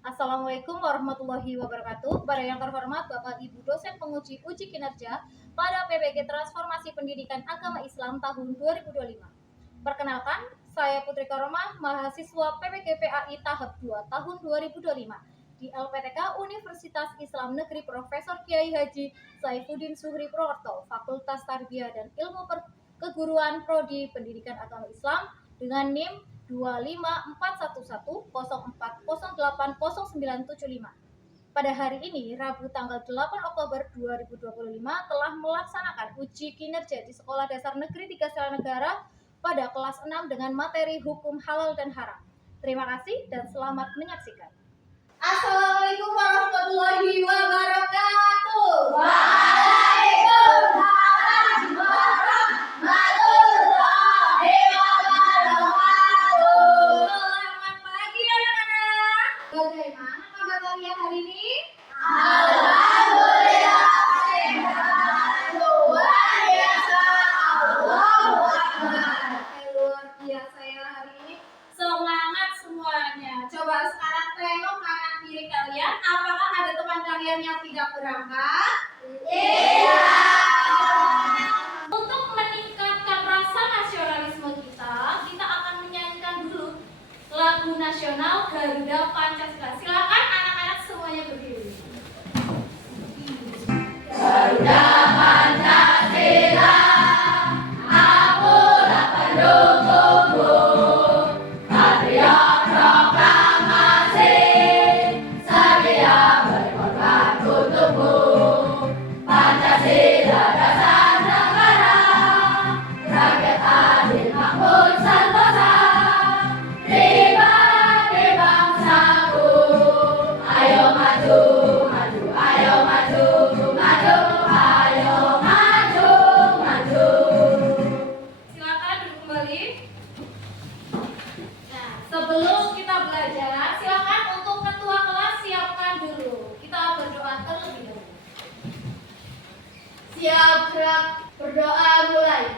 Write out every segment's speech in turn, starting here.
Assalamualaikum warahmatullahi wabarakatuh. Para yang terhormat Bapak Ibu dosen penguji uji kinerja pada PPG Transformasi Pendidikan Agama Islam tahun 2025. Perkenalkan, saya Putri Karomah, mahasiswa PPG PAI tahap 2 tahun 2025 di LPTK Universitas Islam Negeri Profesor Kiai Haji Saifuddin Zuhri Proorto, Fakultas Tarbiyah dan Ilmu Keguruan Prodi Pendidikan Agama Islam dengan NIM 2541104080975. Pada hari ini, Rabu tanggal 8 Oktober 2025 telah melaksanakan uji kinerja di Sekolah Dasar Negeri 3 Sela Negara pada kelas 6 dengan materi hukum halal dan haram. Terima kasih dan selamat menyaksikan. Assalamualaikum warahmatullahi wabarakatuh. Waalaikumsalam warahmatullahi wabarakatuh. Selamat pagi anak-anak. Bagaimana kabar kalian hari ini? Alhamdulillah sehat, luar biasa, Allahu Akbar. Luar biasa ya hari ini. Semangat semuanya. Coba sekarang tengok kanan kiri kalian. Apakah ada teman kalian yang tidak berangkat? Tidak. Untuk meningkatkan rasa nasionalisme kita akan menyanyikan dulu lagu nasional Garuda Pancasila. Silakan anak-anak semuanya berdiri. Garuda Pancasila, akulah pendukungmu. Patriot proklamasi, sedia berkorban untukmu. Pancasila dasar negara, rakyat adil makmur sentosa. Hebat di bangsaku, ayo maju, maju, ayo maju, maju, ayo maju, maju. Silakan duduk kembali. Nah, sebelum kita belajar, silakan untuk ketua kelas siapkan dulu. Kita berdoa terlebih dahulu. Siap, gerak, berdoa mulai.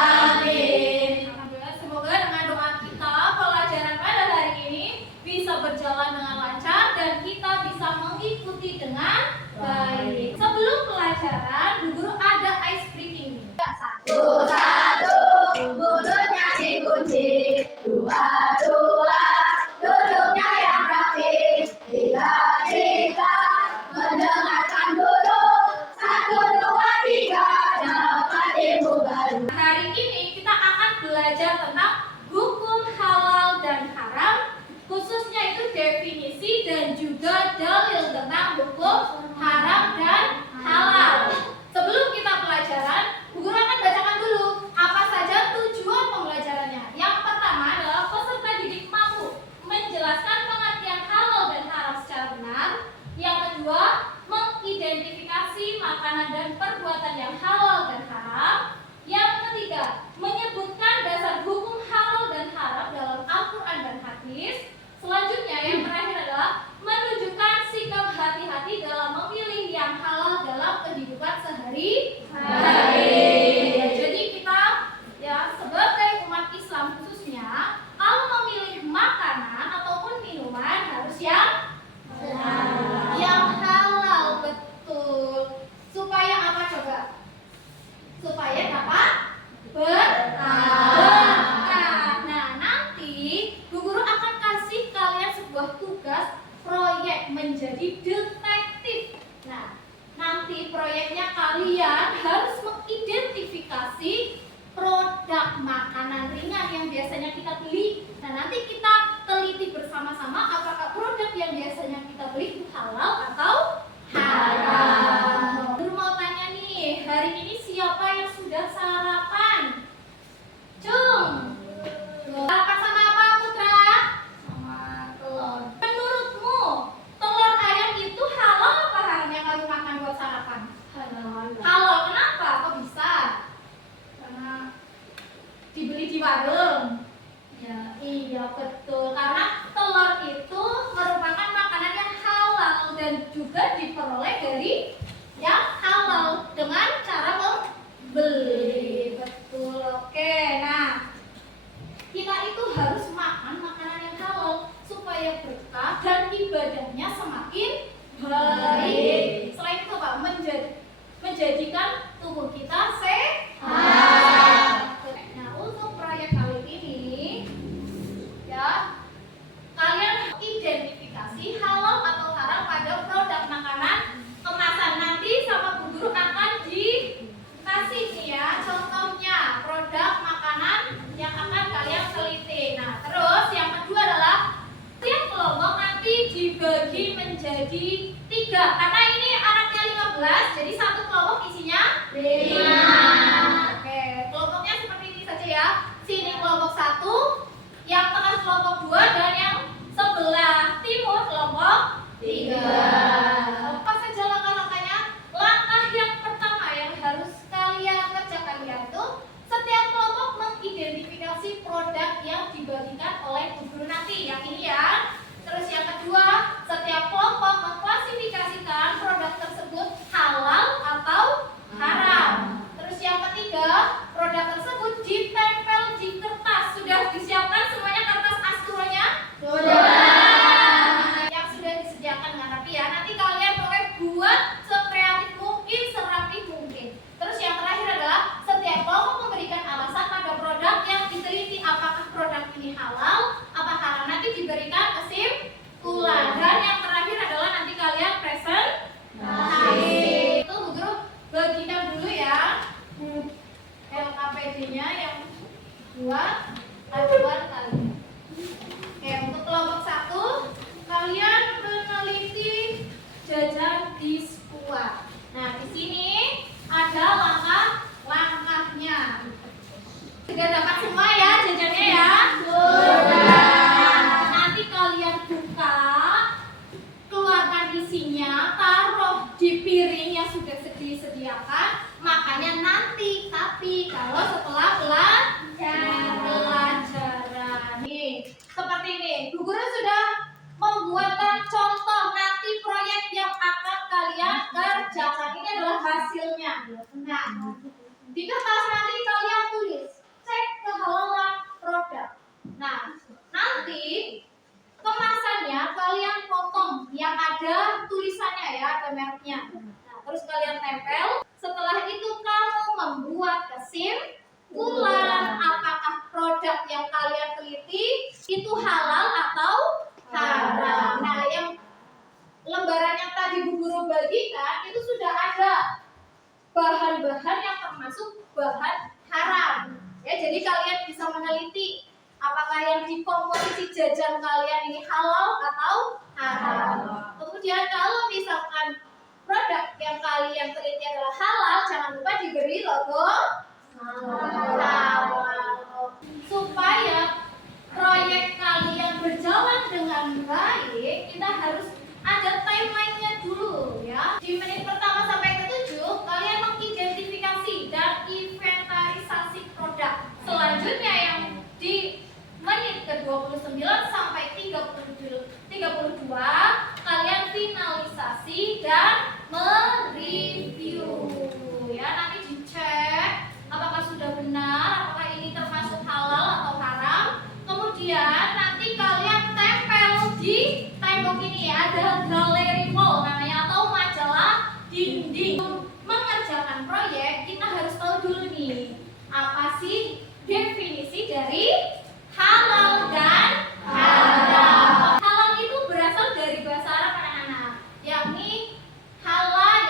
Alhamdulillah, semoga dengan doa kita pelajaran pada hari ini bisa berjalan dengan lancar dan kita bisa mengikuti dengan baik. Sebelum pelajaran, Bu Guru ada ice breaking. Satu, mulutnya dikunci. Dua, duduknya yang rapi. Tiga, mendengarkan dulu. Satu, dua, tiga, dapat ilmu baru. Hari ini kita akan belajar tentang hukum halal dan haram, khususnya itu definisi dan juga dalil tentang hukum haram dan halal. Sebelum kita pelajaran, Bu Guru akan bacakan dulu apa saja tujuan pembelajarannya. Yang pertama adalah peserta didik mampu menjelaskan pengertian halal dan haram secara benar. Yang kedua, mengidentifikasi makanan dan perbuatan yang halal dan haram. Yang ketiga, menyebutkan dasar hukum halal dan haram dalam Al-Quran dan hadis. Selanjutnya, yang terakhir adalah menunjukkan sikap hati-hati dalam memilih yang halal dalam kehidupan sehari-hari. Jadi kita ya sebagai umat Islam khususnya, kalau memilih makanan ataupun minuman harus yang halal, betul. Supaya apa coba? Supaya dapat berkah. Nah, nanti Bu Guru akan kasih kalian sebuah tugas proyek menjadi detektif. Nah, nanti proyeknya kalian harus mengidentifikasi produk makanan ringan yang biasanya kita beli. Nah, nanti kita teliti bersama-sama apakah produk yang biasanya kita beli itu halal atau haram. Guru mau tanya nih, hari ini siapa yang sudah sarapan? Cung. Sarapan sama apa, Putra? Sama telur. Menurutmu, telur ayam itu halal apa haram yang kamu makan buat sarapan? Halal. Halal, kenapa? warung? Ya, iya betul. Karena telur itu merupakan makanan yang halal dan juga diperoleh dari yang halal dengan cara membeli. Betul. Oke. Nah, kita itu harus makan makanan yang halal supaya berkah dan ibadahnya semakin baik. Selain itu Pak, menjadikan tubuh kita sehat. Nah, untuk proyek kali ini ya, kalian identifikasi halal atau haram pada produk makanan kemasan. Nanti sama Bu Guru akan dikasih nih ya contohnya produk makanan yang akan kalian teliti. Nah, terus yang kedua adalah setiap kelompok nanti dibagi menjadi 3 karena ini anaknya 15, jadi satu kelompok isinya 5. Oke, kelompoknya seperti ini saja ya. Sini kelompok 1, yang tengah kelompok 2, dan yang sebelah timur kelompok 3. Apa saja langkah-langkahnya? Langkah yang pertama yang harus kalian kerjakan yaitu setiap kelompok mengidentifikasi produk yang dibagikan oleh Bu Guru nanti, yang ini ya. Terus yang kedua, setiap kelompok mengklasifikasikan produk tersebut halal atau haram. Terus yang ketiga, produk tersebut ditempel di kertas. Sudah disiapkan semuanya kertas asturonya? Sudah. Yang sudah disediakan dengan rapi ya. Nanti kalian boleh buat sekreatif mungkin, serapi mungkin. Terus yang terakhir adalah setiap kelompok memberikan alasan pada produk yang diteliti, apakah produk ini halal, apa haram. Nanti diberikan kesimpulan. Dan yang terakhir adalah nanti kalian presentasi. Itu Bu Guru bagikan dulu ya LKPD-nya yang buat acuan kalian. Oke, untuk kelompok 1 kalian meneliti jajan di sekolah. Nah, di sini ada langkah-langkahnya. Sudah dapat semua ya jajannya ya? Sudah. Nanti kalian buka, keluarkan isinya, taruh di piring yang sudah disediakan, makannya nanti. Tapi kalau setelah pelajaran nih, seperti ini, Bu Guru sudah membuatkan contoh nanti proyek yang akan kalian kerjakan. Ini adalah hasilnya. Nah, di kertas nanti kalian tulis cek kehalalan produk. Nah, nanti kemasannya kalian potong yang ada tulisannya ya, ada mereknya. Nah, terus kalian tempel. Setelah itu kamu membuat kesimpulan apakah produk yang kalian teliti itu halal atau haram. Nah, yang lembaran yang tadi Bu Guru bagikan itu sudah ada bahan-bahan yang termasuk bahan haram. Ya, jadi kalian bisa meneliti apakah yang di komposisi jajan kalian ini halal atau haram. Kemudian kalau misalkan produk yang kalian teliti adalah halal, jangan lupa diberi logo halal. Supaya proyek kalian berjalan dengan baik, kita harus ada timeline-nya dulu ya. Di menit pertama sampai ke-7 kalian mengidentifikasi dan inventarisasi produk. Selanjutnya yang di menit ke-29 sampai 32 kalian finalisasi dan mereview ya. Nanti dicek apakah sudah benar, apakah ini termasuk halal atau haram. Kemudian nanti kalian tempel di tembok ini ya, ada galeri wall namanya atau majalah dinding. Mengerjakan proyek kita harus tahu dulu nih, apa sih definisi dari halal dan haram. Halal itu berasal dari bahasa Arab anak-anak, yakni halal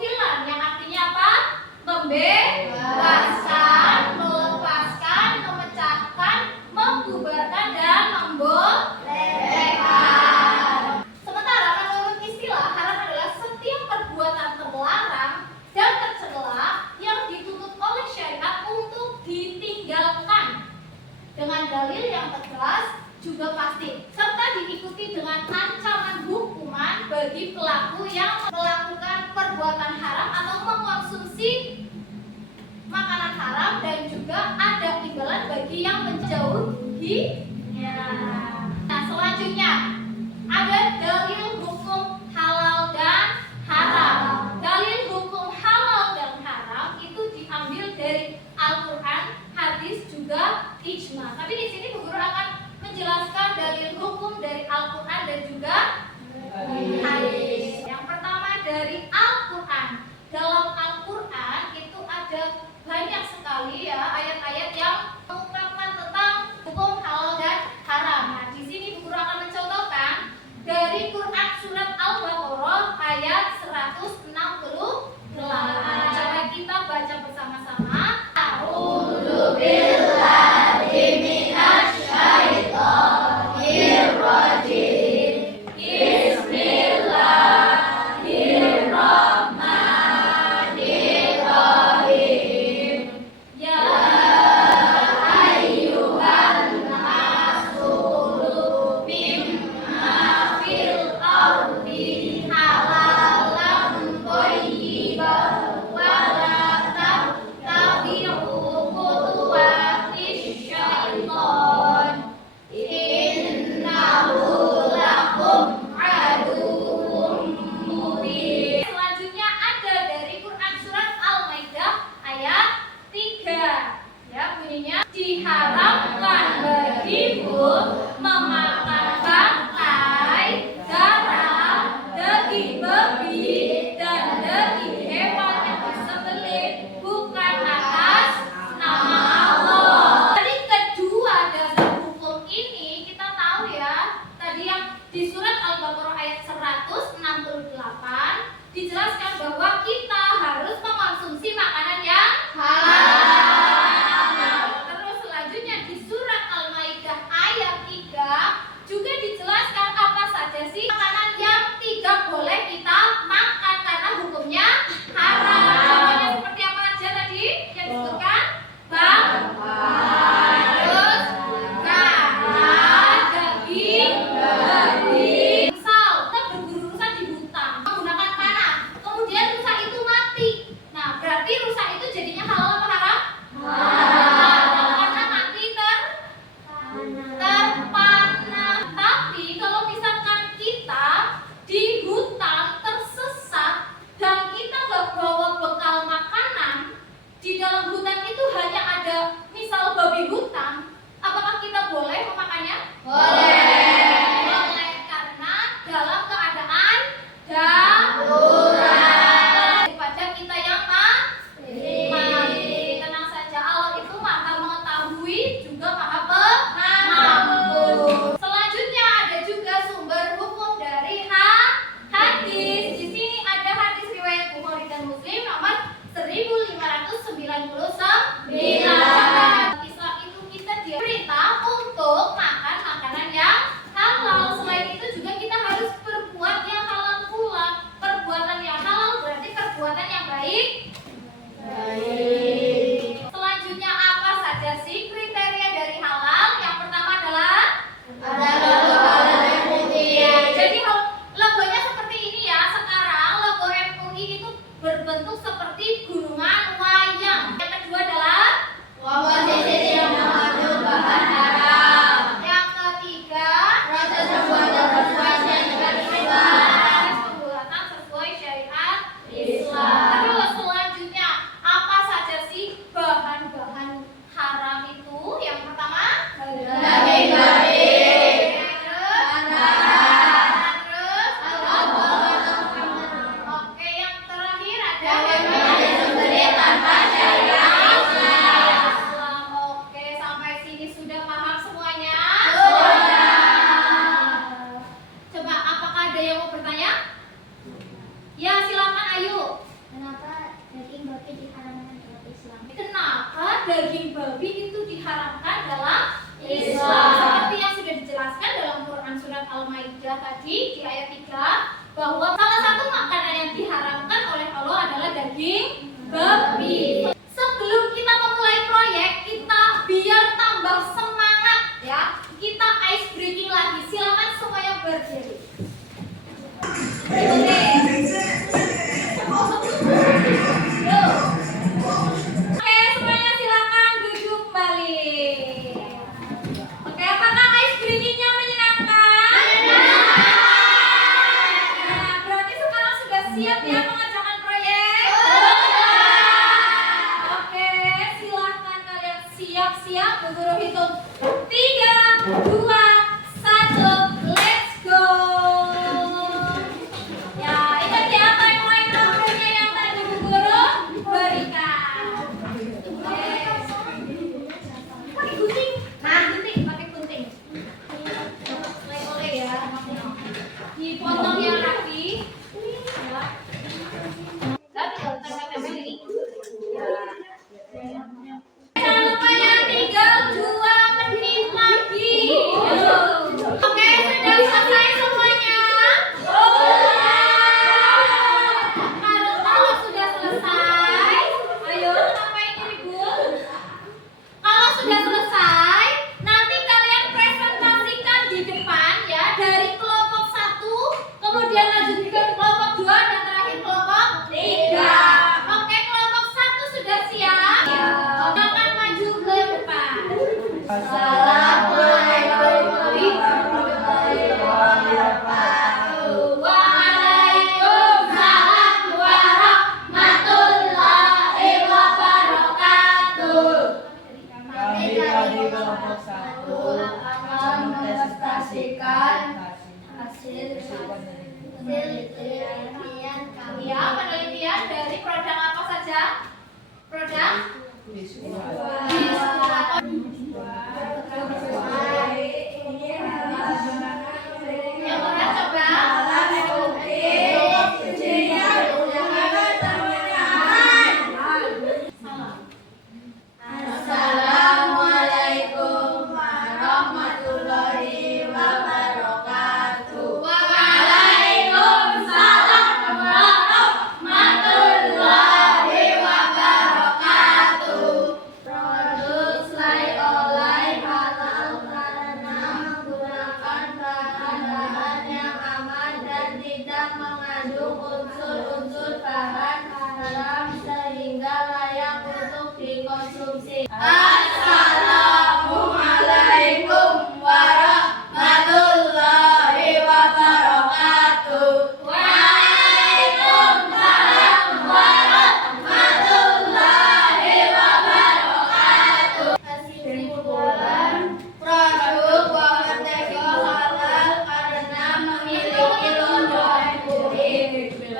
hilan, yang artinya apa? Membebaskan, melepaskan, memecahkan, membubarkan, dan membolehkan. Sementara menurut istilah, haram adalah setiap perbuatan terlarang dan tercela yang dituntut oleh syariat untuk ditinggalkan dengan dalil yang tegas juga pasti, serta diikuti dengan ancaman hukuman bagi pelaku yang melakukan perbuatan haram atau mengkonsumsi makanan haram, dan juga ada imbalan bagi yang menjauhinya. Nah, selanjutnya ada dalil hukum halal dan haram. Dalil hukum halal dan haram itu diambil dari Al-Quran, hadis juga ijma. Tapi di sini Bu Guru akan menjelaskan dalil hukum dari Al-Quran dan juga hadis. Yang pertama dari Al-Quran. Dalam Al-Quran itu ada banyak sekali ya ayat-ayat yang mengungkapkan tentang hukum halal dan haram. Nah, di sini Bu Guru akan mencontohkan dari Quran surat Al-Baqarah ayat 168. Coba kita baca bersama-sama. A'udzu billahi minasy syaithanir rajim. Bismillahirrahmanirrahim. Ya ayyuhan nasu kulu mimma fil ardi halalan thayyiban wa la tattabi'u khutuwatis syaitan innahu lakum aduwwum mubin. Selanjutnya ada dari Quran surat Al-Maidah ayat 3. Ya, bunyinya diharamkan bagimu memakan bangkai, darah, daging babi dan daging hewan yang disembelih bukan atas nama Allah. Jadi kedua dasar hukum ini kita tahu ya, tadi yang di surat Al-Baqarah ayat 168 dijelaskan bahwa kita harus mengkonsumsi makanan yang halal. Terus selanjutnya di surat Al-Maidah ayat 3 juga dijelaskan apa saja sih makanan yang tidak boleh kita makan karena hukumnya haram. Contohnya seperti apa aja tadi yang disebutkan? Terus darah, daging babi. Misal kita berurusan di hutan menggunakan panah, kemudian rusa itu mati. Nah, berarti rusa itu jadinya halal apa haram? Halal, karena mati terpanah. Tapi kalau misalkan kita di hutan tersesat dan kita nggak bawa bekal makanan, di dalam hutan itu hanya ada misal babi hutan, apakah kita boleh memakannya? Boleh, karena dalam keadaan darurat. Daripada kita yang mati. Tenang saja, Allah itu maha mengetahui juga maha pengampun. Selanjutnya ada juga sumber hukum dari hadis. Di sini ada hadis riwayat Bukhari dan Muslim nomor 1599. Islam itu kita diperintah untuk makan makanan yang halal. Selain itu juga kita harus berbuat yang halal pula. Perbuatan yang halal berarti perbuatan yang baik. Selanjutnya apa saja sih kriteria dari halal? Yang pertama adalah jadi logonya seperti ini ya. Sekarang logo MUI itu berbentuk seperti gunungan wayang. Yang kedua adalah komposisi yang mengandung bahan haram. Yang ketiga proses pembuatan sesuai syariat Islam. Terus selanjutnya apa saja sih bahan-bahan haram itu? Yang pertama daging babi. Oke, yang terakhir ada tanpa syariat Islam. Oke, sampai sini sudah paham semuanya? Coba apakah ada yang mau bertanya? Ya, silakan ayo. Kenapa daging babi diharamkan dalam Islam? Kenapa daging babi itu diharamkan dalam Islam? Seperti yang sudah dijelaskan dalam Quran surat Al-Maidah tadi di ayat 3, bahwa salah satu makanan yang diharamkan oleh Allah adalah daging babi. Sebelum kita memulai proyek, kita biar tambah semangat ya, kita ice breaking lagi. Silakan semuanya berdiri. Oke, semuanya silakan duduk kembali. siap ya mengerjakan proyek? Oke, silahkan kalian siap-siap. Bu Guru hitung 3, 2, 1, let's go. Ya, ingat ya timeline nomornya yang tadi Bu Guru berikan. Oke. Pakai gunting. Nah, gunting, pakai gunting. Oleh ya. Dipotong yang rapi. Ya. Jangan lupa ya, tinggal 2 menit lagi. Oke, sudah selesai semuanya? Kalau sudah selesai, ayo ngapain ini ribut? Kalau sudah selesai, nanti kalian presentasikan di depan ya, dari kelompok 1, kemudian lanjut ke kelompok 2 dan terakhir kelompok 3. Oke, kelompok 1 sudah siap? Silakan maju ke depan. Assalamualaikum warahmatullahi wabarakatuh. Waalaikumsalam warahmatullahi wabarakatuh. Kami dari kelompok 1 akan mempresentasikan hasil penelitian kami. Ya, penelitian dari produk apa saja? Produk yang mana coba? Assalamualaikum warahmatullahi wabarakatuh. Waalaikumsalam warahmatullahi wabarakatuh. Produk selai oleh halal karena menggunakan bahan-bahan yang aman dan tidak mengandung unsur-unsur bahan haram sehingga layak untuk dikonsumsi. Assalamualaikum warahmatullahi wabarakatuh. Waalaikumsalam warahmatullahi wabarakatuh. Kesimpulan, produk Watertego halal karena memiliki logo gurih dan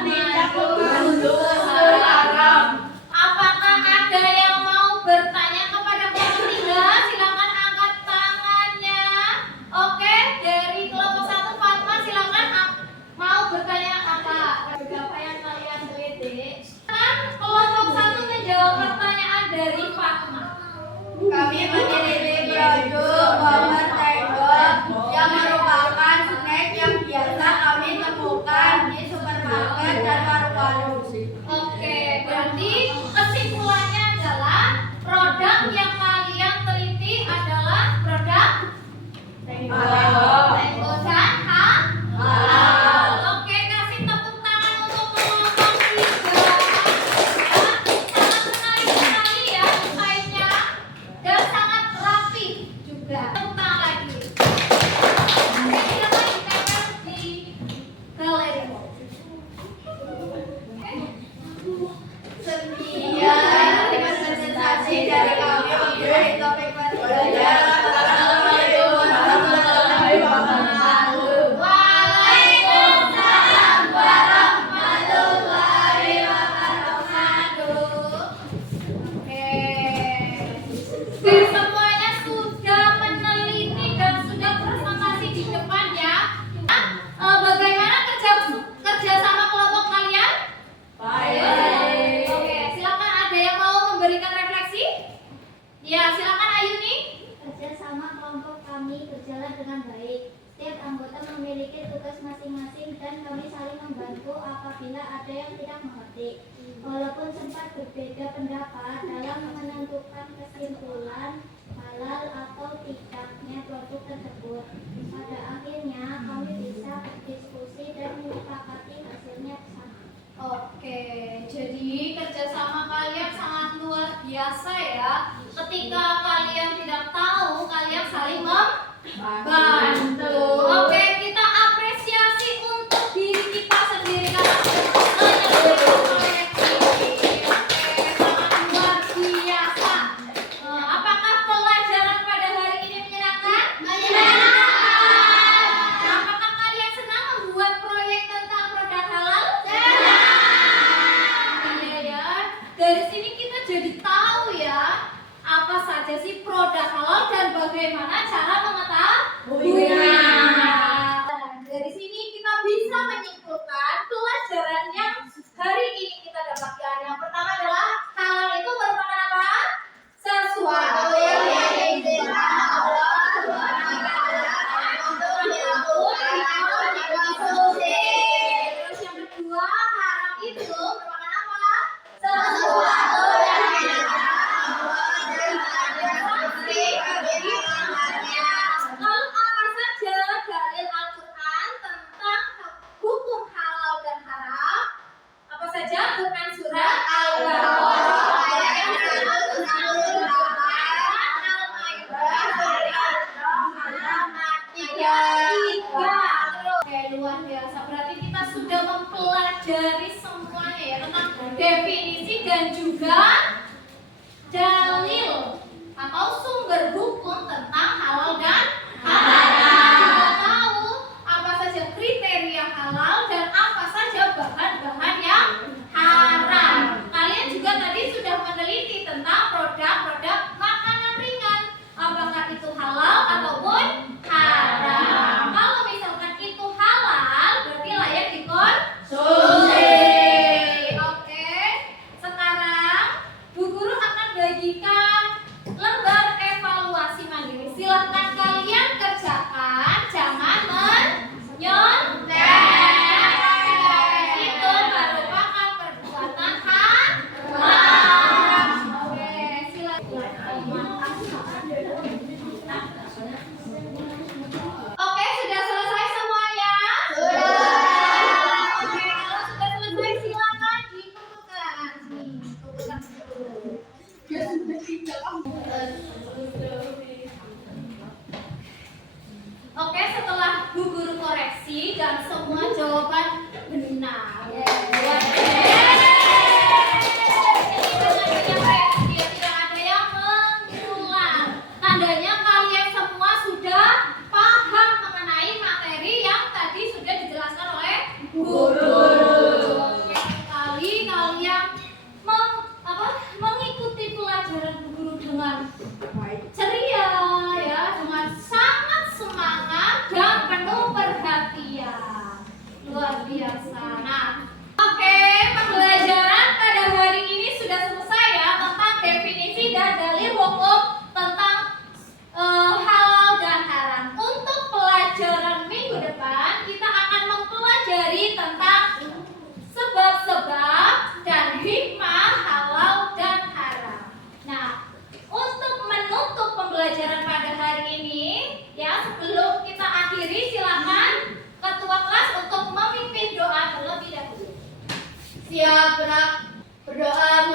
tidak mengandung unsur haram. Apakah ada yang mau bertanya kepada kelompok 3? Silakan angkat tangannya. Oke, dari kelompok 1 Fatma silakan mau bertanya apa? Berapa yang kalian teliti? Kan kelompok 1 menjawab pertanyaan dari Fatma. Kami meneliti produk Watertego yang merupakan snack yang biasa kami temukan di supermarket dan warung-warung. Oke, berarti kesimpulannya adalah produk yang kalian teliti adalah produk Tenggo dan halal. Oke, kasih tepuk tangan untuk kelompok 3. Sangat menarik sekali ya desainnya dan sangat rapi juga. Tepuk tangan lagi. Oke, silakan ditempel di galeri. Sekian presentasi dari kami mengenai topik pelajaran. Assalamualaikum warahmatullahi wabarakatuh. Waalaikumsalam warahmatullahi wabarakatuh. Oke, semuanya sudah meneliti dan sudah presentasi di depan ya. Bagaimana kerja sama kelompok kalian? Baik. Oke, silakan ada yang mau memberikan refleksi? Ya, silakan Ayuni. Kerja sama kelompok kami berjalan dengan baik. Setiap anggota memiliki tugas masing-masing dan kami saling membantu apabila ada yang tidak mengerti. Walaupun sempat berbeda pendapat dalam menentukan kesimpulan halal atau tidaknya produk tersebut, pada akhirnya kami bisa berdiskusi dan menyepakati hasilnya bersama. Oke, jadi kerjasama kalian sangat luar biasa ya. Ketika kalian tidak tahu, kalian saling membantu. Oke, luar biasa. Berarti kita sudah mempelajari semuanya ya tentang definisi dan juga dalil atau sumber hukum tentang halal dan haram. Kita tahu apa saja kriteria halal dan apa saja bahan-bahan yang haram. Kalian juga tadi sudah meneliti tentang produk-produk makanan ringan. Apakah itu halal ataupun haram? Kalau misalkan itu halal, berarti layak dikonsumsi. Oke, sekarang Bu Guru akan bagikan lembar evaluasi mandiri. Silakan kalian kerjakan, jangan menyontek. Itu merupakan perbuatan haram. Oke, silakan. Oke, sudah selesai semuanya? Oke, kalau sudah selesai silakan dikumpulkan. Nih, kumpulkan dulu. Oke, setelah Bu Guru koreksi dan semua jawaban benar. Tidak ada yang mengulang. Tandanya kalian semua sudah paham mengenai materi yang tadi sudah dijelaskan oleh Bu Guru. Oke, sekali kalian mengikuti pelajaran Bu Guru dengan ceria ya, dengan sangat semangat dan penuh perhatian. Luar biasa. Nah, oke, pembelajaran pada hari ini sudah selesai ya tentang definisi dan dalil hukum tentang halal dan haram. Untuk pelajaran minggu depan kita akan mempelajari tentang sebab-sebab dan hikmah halal dan haram. Nah, untuk menutup pembelajaran pada hari ini, ya sebelum kita akhiri, silakan ketua kelas untuk memimpin doa terlebih dahulu. Siap, Nak. Berdoa